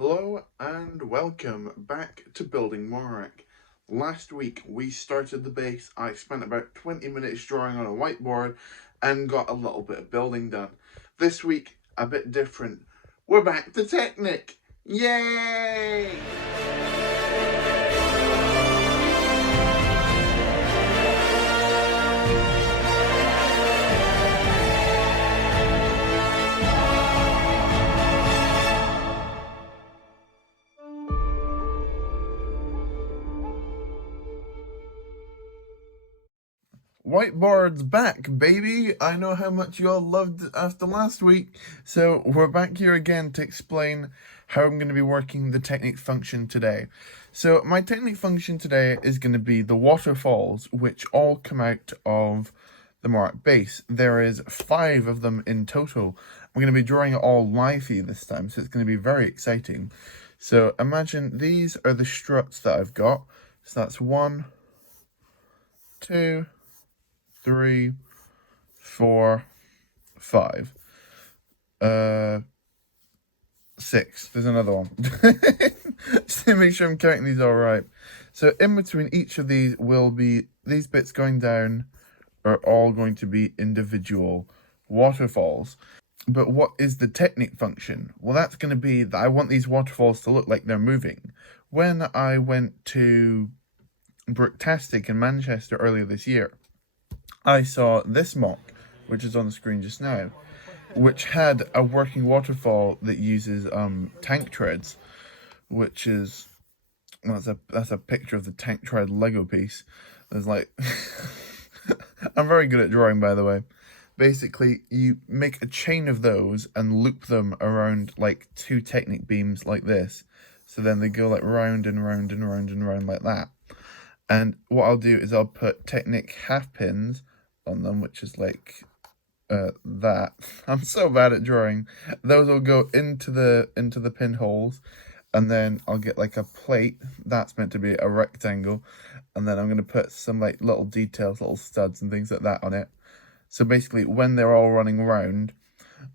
Hello and welcome back to Building Morak. Last week we started the base. I spent about 20 minutes drawing on a whiteboard and got a little bit of building done. This week, a bit different. We're back to Technic! Yay! Whiteboard's back, baby! I know how much you all loved it after last week, so we're back here again to explain how I'm going to be working the technic function today. So my technic function today is going to be the waterfalls, which all come out of the Morak base. There is 5 of them in total. I'm going to be drawing it all live for you this time, so it's going to be very exciting. So imagine these are the struts that I've got. So that's 1, 2, 3, 4, 5. 6. There's another one. Just to make sure I'm counting these all right. So in between each of these will be, these bits going down are all going to be individual waterfalls. But what is the technic function? Well, that's going to be that I want these waterfalls to look like they're moving. When I went to Brooktastic in Manchester earlier this year, I saw this mock, which is on the screen just now, which had a working waterfall that uses tank treads, which is, well, that's a picture of the tank tread Lego piece. There's like, I'm very good at drawing, by the way. Basically, you make a chain of those and loop them around like 2 technic beams like this. So then they go like round and round and round and round like that. And what I'll do is I'll put technic half pins on them, which is like that. I'm so bad at drawing. Those will go into the pinholes, and then I'll get like a plate that's meant to be a rectangle, and then I'm going to put some like little details, little studs and things like that on it. So basically, when they're all running around,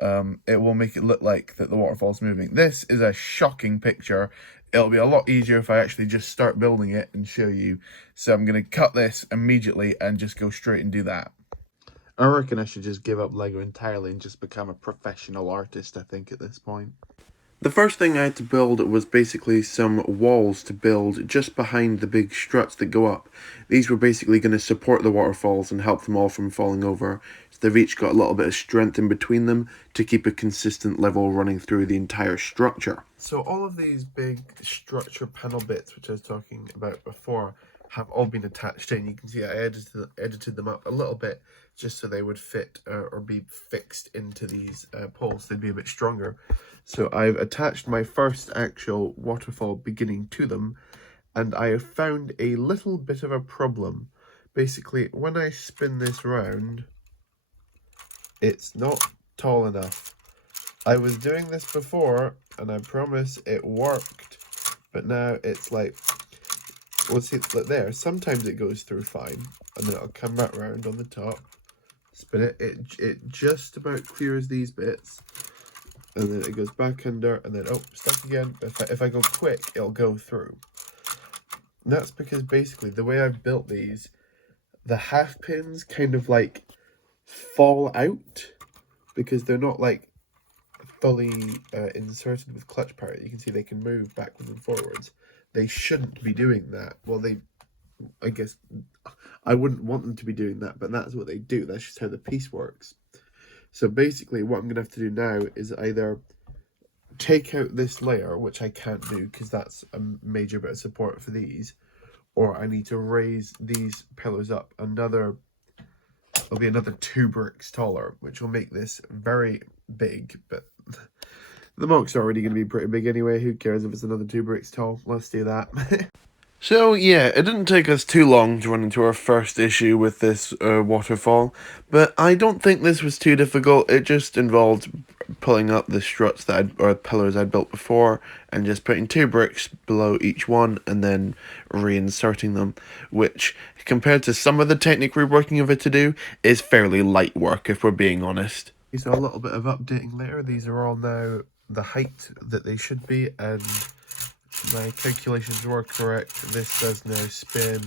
it will make it look like that the waterfall's moving. This is a shocking picture. It'll be a lot easier if I actually just start building it and show you. So I'm going to cut this immediately and just go straight and do that. I reckon I should just give up Lego entirely and just become a professional artist, I think, at this point. The first thing I had to build was basically some walls to build just behind the big struts that go up. These were basically going to support the waterfalls and help them all from falling over. So they've each got a little bit of strength in between them to keep a consistent level running through the entire structure. So all of these big structure panel bits, which I was talking about before, have all been attached in. You can see I edited them up a little bit just so they would fit or be fixed into these poles. They'd be a bit stronger. So I've attached my first actual waterfall beginning to them, and I have found a little bit of a problem. Basically, when I spin this round, it's not tall enough. I was doing this before, and I promise it worked, but now it's like, well, see, look there, sometimes it goes through fine, and then it'll come back round on the top, spin it, it just about clears these bits, and then it goes back under, and then, oh, stuck again. If I go quick, it'll go through. And that's because basically the way I've built these, the half pins kind of like fall out, because they're not like fully inserted with clutch power. You can see they can move backwards and forwards. They shouldn't be doing that. Well, I guess I wouldn't want them to be doing that, but that's what they do. That's just how the piece works. So basically what I'm going to have to do now is either take out this layer, which I can't do because that's a major bit of support for these, or I need to raise these pillars up it'll be another 2 bricks taller, which will make this very big, but the mock's already going to be pretty big anyway. Who cares if it's another 2 bricks tall? Let's do that. So yeah, it didn't take us too long to run into our first issue with this waterfall, but I don't think this was too difficult. It just involved pulling up the struts or pillars I'd built before and just putting 2 bricks below each one and then reinserting them, which compared to some of the technique we're working with it to do is fairly light work if we're being honest. So a little bit of updating later. These are all now the height that they should be, and my calculations were correct. This does now spin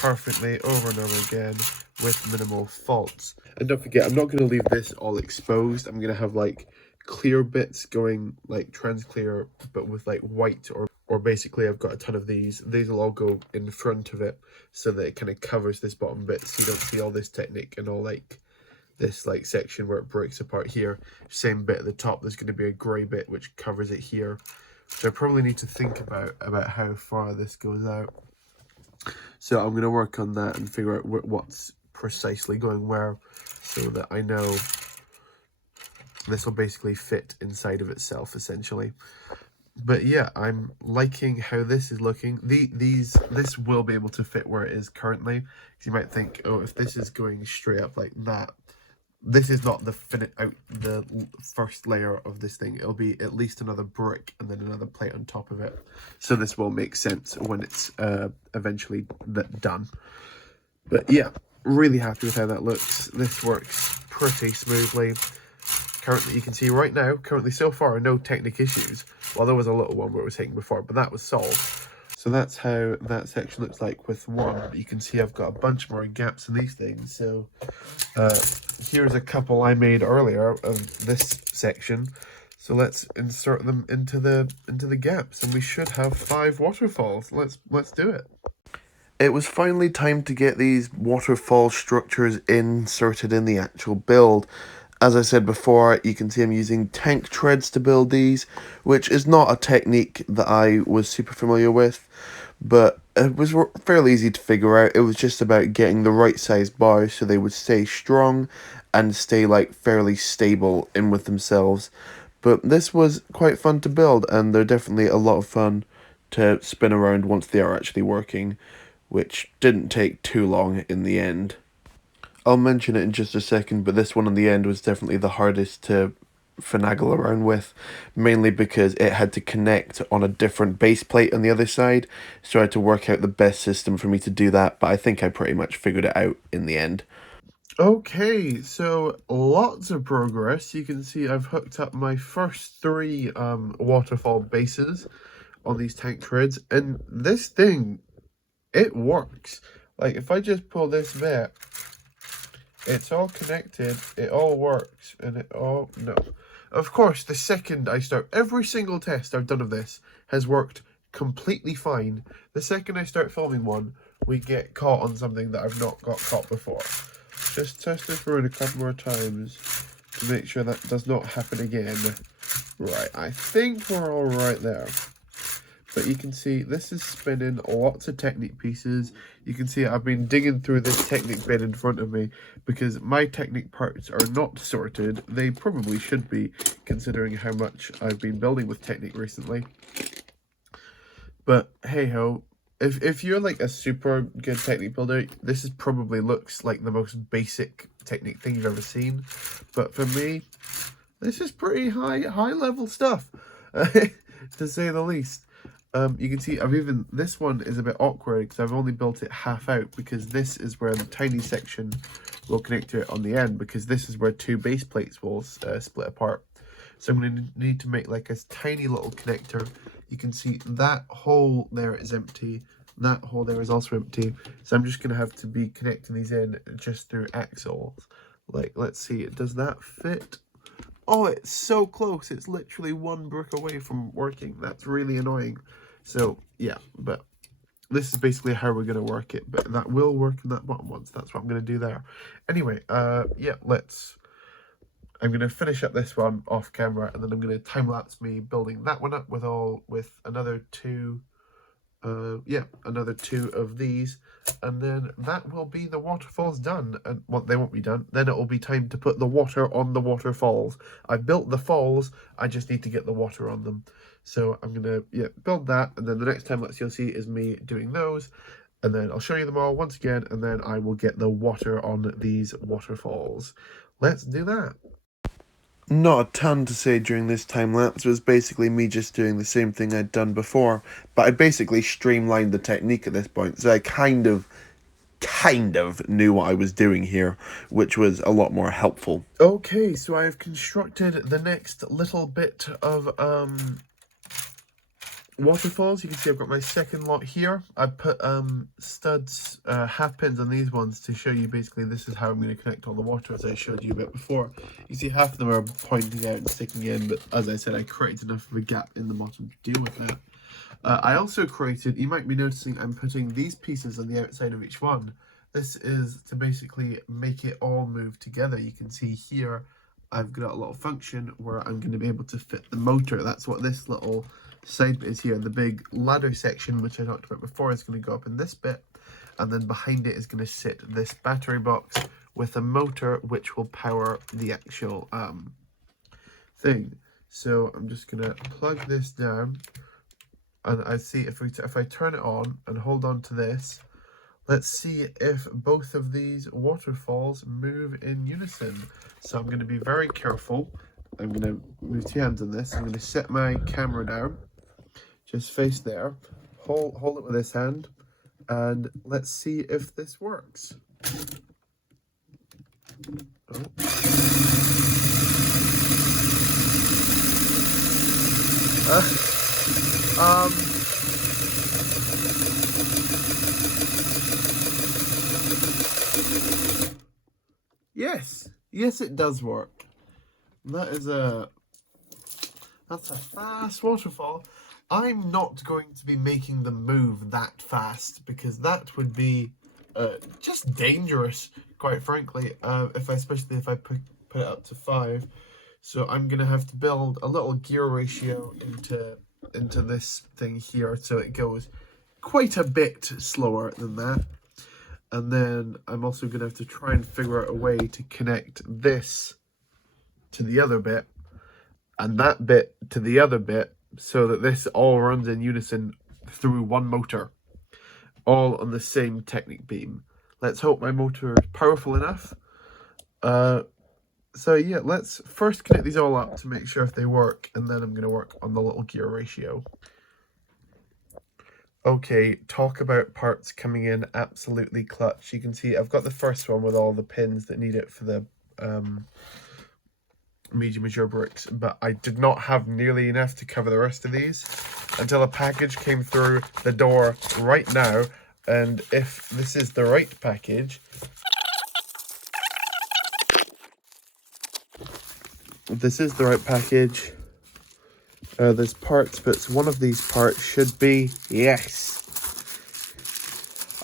perfectly over and over again with minimal faults. And don't forget, I'm not going to leave this all exposed. I'm going to have like clear bits going like trans clear, but with like white, or basically I've got a ton of these. These will all go in front of it so that it kind of covers this bottom bit, so you don't see all this technic and all like this like section where it breaks apart here. Same bit at the top, there's going to be a grey bit which covers it here. So I probably need to think about how far this goes out. So I'm going to work on that and figure out what's precisely going where, so that I know this will basically fit inside of itself, essentially. But yeah, I'm liking how this is looking. This will be able to fit where it is currently. Because you might think, oh, if this is going straight up like that, this is not the first layer of this thing. It'll be at least another brick and then another plate on top of it. So this will make sense when it's eventually done. But yeah, really happy with how that looks. This works pretty smoothly. Currently, you can see right now, so far, no technic issues. Well, there was a little one where it was hitting before, but that was solved. So that's how that section looks like with one. You can see I've got a bunch more gaps in these things. So here's a couple I made earlier of this section. So let's insert them into the gaps, and we should have 5 waterfalls. Let's do it. It was finally time to get these waterfall structures inserted in the actual build. As I said before, you can see I'm using tank treads to build these, which is not a technique that I was super familiar with, but it was fairly easy to figure out. It was just about getting the right size bars so they would stay strong and stay like fairly stable in with themselves. But this was quite fun to build, and they're definitely a lot of fun to spin around once they are actually working, which didn't take too long in the end. I'll mention it in just a second, but this one on the end was definitely the hardest to finagle around with, mainly because it had to connect on a different base plate on the other side, so I had to work out the best system for me to do that, but I think I pretty much figured it out in the end. Okay, so lots of progress. You can see I've hooked up my first 3 waterfall bases on these tank treads, and this thing, it works. Like, if I just pull this bit, it's all connected, it all works, and it all, no. Of course, the second I start, every single test I've done of this has worked completely fine. The second I start filming one, we get caught on something that I've not got caught before. Just test this around a couple more times to make sure that does not happen again. Right, I think we're all right there. But you can see this is spinning lots of technic pieces. You can see I've been digging through this technic bin in front of me because my technic parts are not sorted. They probably should be, considering how much I've been building with technic recently. But hey ho, if you're like a super good technic builder, this is probably looks like the most basic technic thing you've ever seen. But for me, this is pretty high level stuff, to say the least. You can see this one is a bit awkward because I've only built it half out, because this is where the tiny section will connect to it on the end, because this is where 2 base plates will split apart. So I'm going to need to make like a tiny little connector. You can see that hole there is empty. That hole there is also empty. So I'm just going to have to be connecting these in just through axles. Like, let's see, does that fit? Oh, it's so close. It's literally 1 brick away from working. That's really annoying. So, yeah, but this is basically how we're going to work it. But that will work in that bottom one, so that's what I'm going to do there. Anyway, yeah, I'm going to finish up this one off camera, and then I'm going to time-lapse me building that one up with another 2... another 2 of these, and then that will be the waterfalls done. And well, they won't be done, then it will be time to put the water on the waterfalls. I've built the falls, I just need to get the water on them. So I'm gonna build that, and then the next time you'll see is me doing those, and then I'll show you them all once again, and then I will get the water on these waterfalls. Let's do that. Not a ton to say during this time lapse. It was basically me just doing the same thing I'd done before, but I basically streamlined the technique at this point, so I kind of kind of knew what I was doing here, which was a lot more helpful. Okay, so I've constructed the next little bit of waterfalls. You can see I've got my second lot here. I put studs, half pins on these ones to show you basically this is how I'm going to connect all the water, as I showed you a bit before. You see half of them are pointing out and sticking in, but as I said, I created enough of a gap in the bottom to deal with that. I also created, you might be noticing I'm putting these pieces on the outside of each one. This is to basically make it all move together. You can see here I've got a little function where I'm going to be able to fit the motor. That's what this little side bit is here. The big ladder section, which I talked about before, is going to go up in this bit, and then behind it is going to sit this battery box with a motor which will power the actual thing. So I'm just going to plug this down. And I see if I turn it on and hold on to this, let's see if both of these waterfalls move in unison. So I'm going to be very careful. I'm going to move 2 hands on this. I'm going to set my camera down, just face there. Hold it with this hand, and let's see if this works. Yes, it does work. That's a fast waterfall. I'm not going to be making them move that fast because that would be just dangerous, quite frankly. Especially if I put it up to 5. So I'm gonna have to build a little gear ratio into this thing here, so it goes quite a bit slower than that. And then I'm also going to have to try and figure out a way to connect this to the other bit and that bit to the other bit so that this all runs in unison through one motor, all on the same Technic beam. Let's hope my motor is powerful enough. So yeah, let's first connect these all up to make sure if they work, and then I'm going to work on the little gear ratio. Okay, talk about parts coming in absolutely clutch. You can see I've got the first one with all the pins that need it for the medium azure bricks, but I did not have nearly enough to cover the rest of these until a package came through the door right now. And if this is the right package, there's parts, but one of these parts should be, yes,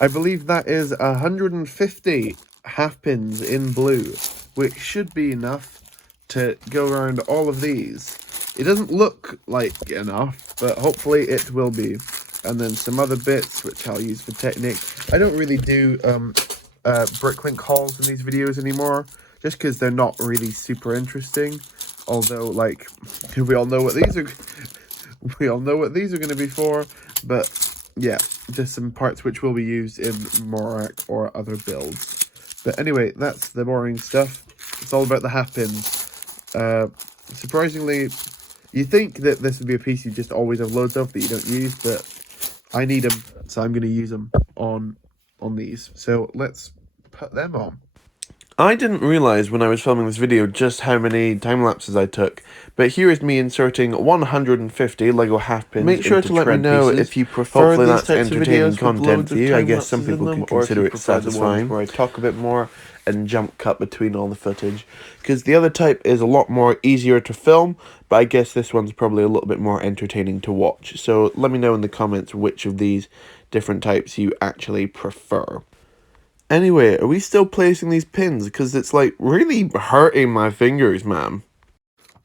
I believe that is 150 half pins in blue, which should be enough to go around all of these. It doesn't look like enough, but hopefully it will be. And then some other bits which I'll use for technic. I don't really do bricklink hauls in these videos anymore, just because they're not really super interesting. Although, like, we all know what these are going to be for. But yeah, just some parts which will be used in Morak or other builds. But anyway, that's the boring stuff. It's all about the half pins. Surprisingly, you think that this would be a piece you just always have loads of that you don't use, but I need them, so I'm going to use them on these. So let's put them on. I didn't realise when I was filming this video just how many time lapses I took, but here is me inserting 150 Lego half pins. Make sure to let me know if you prefer these types of videos content for you. I guess some people can consider it satisfying, where I talk a bit more and jump cut between all the footage, because the other type is a lot more easier to film, but I guess this one's probably a little bit more entertaining to watch. So let me know in the comments which of these different types you actually prefer. Anyway, are we still placing these pins? Because it's, like, really hurting my fingers, man.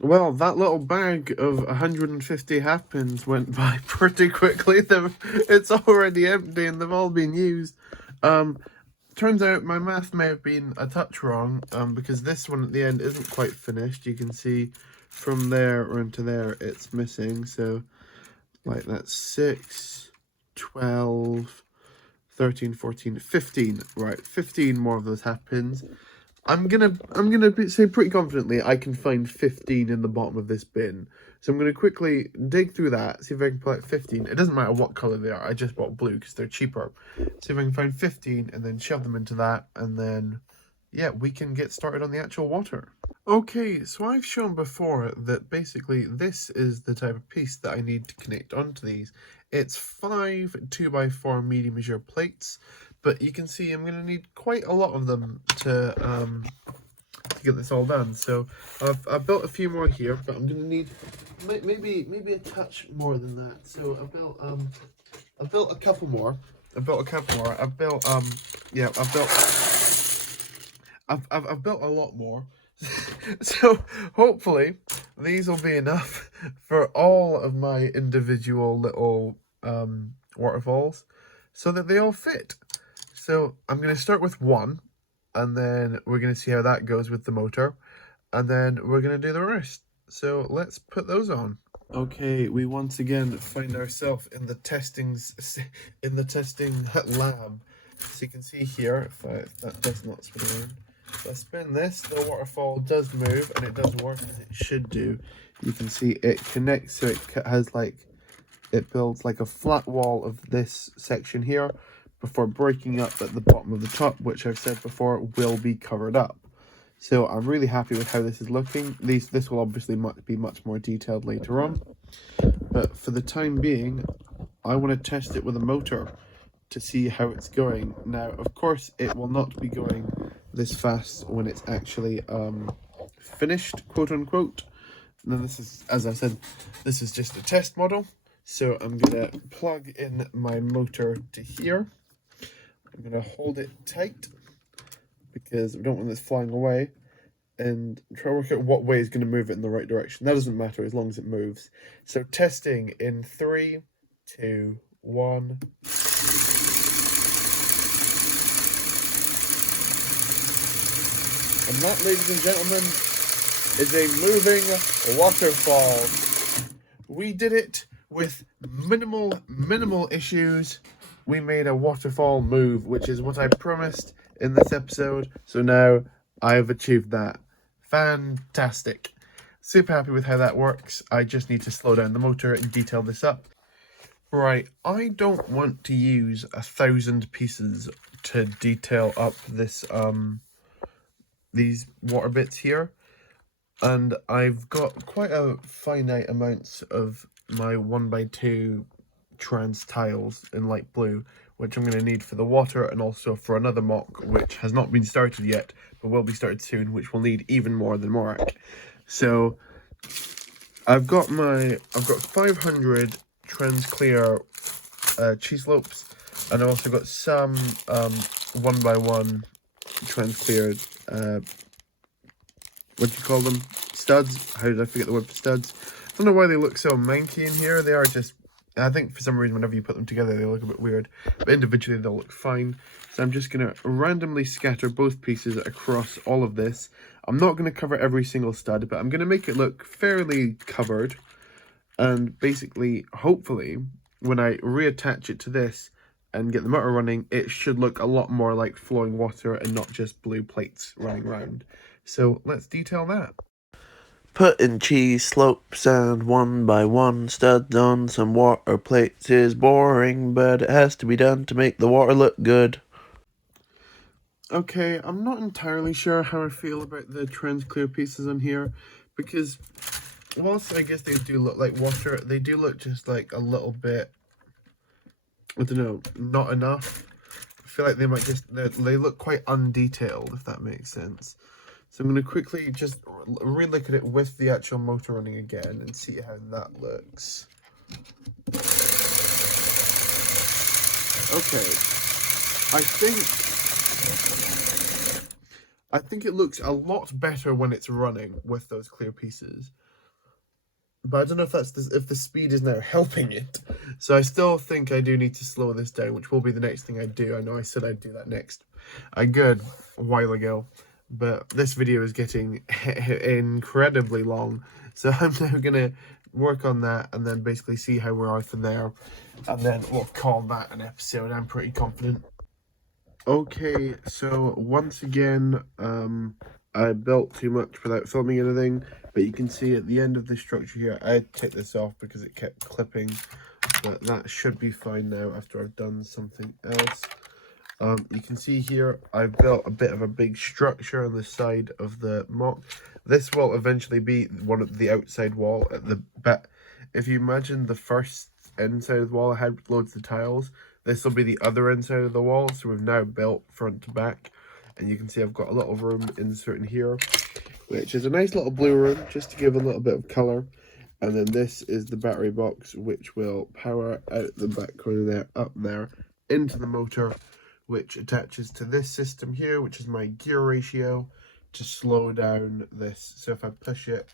Well, that little bag of 150 half pins went by pretty quickly. It's already empty and they've all been used. Turns out my math may have been a touch wrong, because this one at the end isn't quite finished. You can see from there or to there it's missing. So, like, that's 6, 12... 13, 14, 15. Right, 15 more of those half pins. I'm gonna say pretty confidently I can find 15 in the bottom of this bin. So I'm going to quickly dig through that, see if I can pull out 15. It doesn't matter what colour they are, I just bought blue because they're cheaper. See if I can find 15 and then shove them into that, and then, yeah, we can get started on the actual water. Okay, so I've shown before that basically this is the type of piece that I need to connect onto these. It's 5 2x4 medium measure plates, but you can see I'm going to need quite a lot of them to get this all done. So I've built a few more here, but I'm going to need maybe a touch more than that. So I built a couple more. I've built a lot more. So hopefully these will be enough for all of my individual little waterfalls so that they all fit. So I'm going to start with one, and then we're going to see how that goes with the motor, and then we're going to do the rest. So let's put those on. Okay, we once again find ourselves in the testing lab. So you can see here, if that does not spin around. So I spin this, the waterfall does move, and it does work as it should do. You can see it connects, so it has it builds like a flat wall of this section here before breaking up at the bottom of the top, which I've said before will be covered up. So I'm really happy with how this is looking. This will obviously be much more detailed later on, but for the time being, I want to test it with a motor to see how it's going. Now, of course, it will not be going this fast when it's actually finished, quote unquote. Now, this is, as I said, this is just a test model. So I'm gonna plug in my motor to here. I'm gonna hold it tight because we don't want this flying away, and try to work out what way is going to move it in the right direction. That doesn't matter as long as it moves. So testing in 3, 2, 1. And that, ladies and gentlemen, is a moving waterfall. We did it with minimal issues. We made a waterfall move, which is what I promised in this episode. So now I've achieved that. Fantastic. Super happy with how that works. I just need to slow down the motor and detail this up. Right, I don't want to use 1,000 pieces to detail up this these water bits here, and I've got quite a finite amounts of my 1x2 trans tiles in light blue, which I'm going to need for the water and also for another mock which has not been started yet but will be started soon, which will need even more than Morak. So I've got 500 trans clear cheese slopes, and I've also got some 1x1 trans cleared what do you call them, studs. How did I forget the word for studs? I don't know why they look so manky in here. They are just, I think for some reason whenever you put them together they look a bit weird, but individually they'll look fine. So I'm just going to randomly scatter both pieces across all of this. I'm not going to cover every single stud, but I'm going to make it look fairly covered, and basically hopefully when I reattach it to this and get the motor running, it should look a lot more like flowing water and not just blue plates running around. So let's detail that. Putting cheese slopes and 1x1 studs on some water plates is boring, but it has to be done to make the water look good. Okay, I'm not entirely sure how I feel about the trans clear pieces on here, because whilst I guess they do look like water, they do look just like a little bit, I don't know, not enough. I feel like they might just, they look quite undetailed, if that makes sense. So I'm going to quickly just re-look at it with the actual motor running again and see how that looks. Okay, I think it looks a lot better when it's running with those clear pieces. But I don't know if that's if the speed is now helping it. So I still think I do need to slow this down, which will be the next thing I do. I know I said I'd do that next a good while ago, but this video is getting incredibly long. So I'm now going to work on that and then basically see how we are from there. And then we'll call that an episode. I'm pretty confident. Okay, so once again, I built too much without filming anything, but you can see at the end of the structure here, I had to take this off because it kept clipping, but that should be fine now after I've done something else. You can see here I've built a bit of a big structure on the side of the mock. This will eventually be one of the outside wall at the back. If you imagine the first inside of the wall, I had loads of tiles. This will be the other inside of the wall. So we've now built front to back. And you can see I've got a little room insert in here, which is a nice little blue room, just to give a little bit of colour. And then this is the battery box, which will power out the back corner there, up there, into the motor, which attaches to this system here, which is my gear ratio, to slow down this. So if I push it,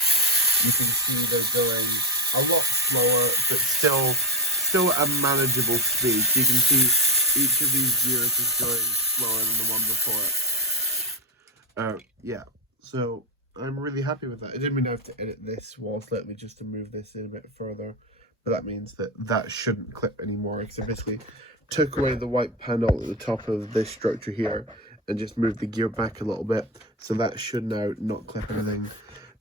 you can see they're going a lot slower, but still at a manageable speed. So you can see each of these gears is going slower than the one before it. Yeah, so I'm really happy with that. I didn't mean I have to edit this wall slightly just to move this in a bit further, but that means that that shouldn't clip anymore, because I basically took away the white panel at the top of this structure here and just moved the gear back a little bit, so that should now not clip anything.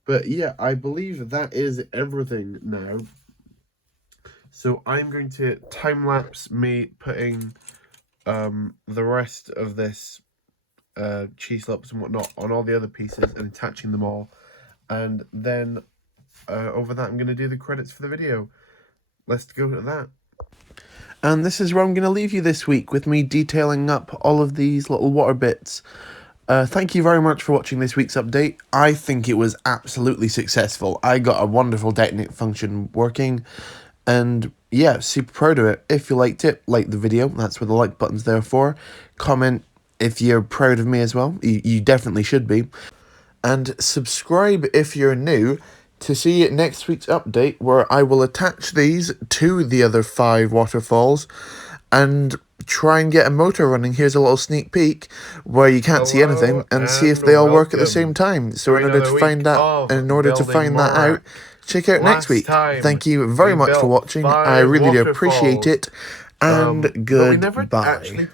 But yeah, I believe that is everything now. So I'm going to time-lapse me putting the rest of this cheese slips and whatnot on all the other pieces and attaching them all. And then over that, I'm going to do the credits for the video. Let's go to that. And this is where I'm going to leave you this week, with me detailing up all of these little water bits. Thank you very much for watching this week's update. I think it was absolutely successful. I got a wonderful technic function working, and yeah, super proud of it. If you liked it, like the video. That's what the like button's there for. Comment if you're proud of me as well. You definitely should be. And subscribe if you're new to see next week's update, where I will attach these to the other 5 waterfalls and try and get a motor running. Here's a little sneak peek where you can't see anything, and see if they all work at the same time. So in order to find that out, check out next week. Thank you very much for watching. I really do appreciate it, and goodbye.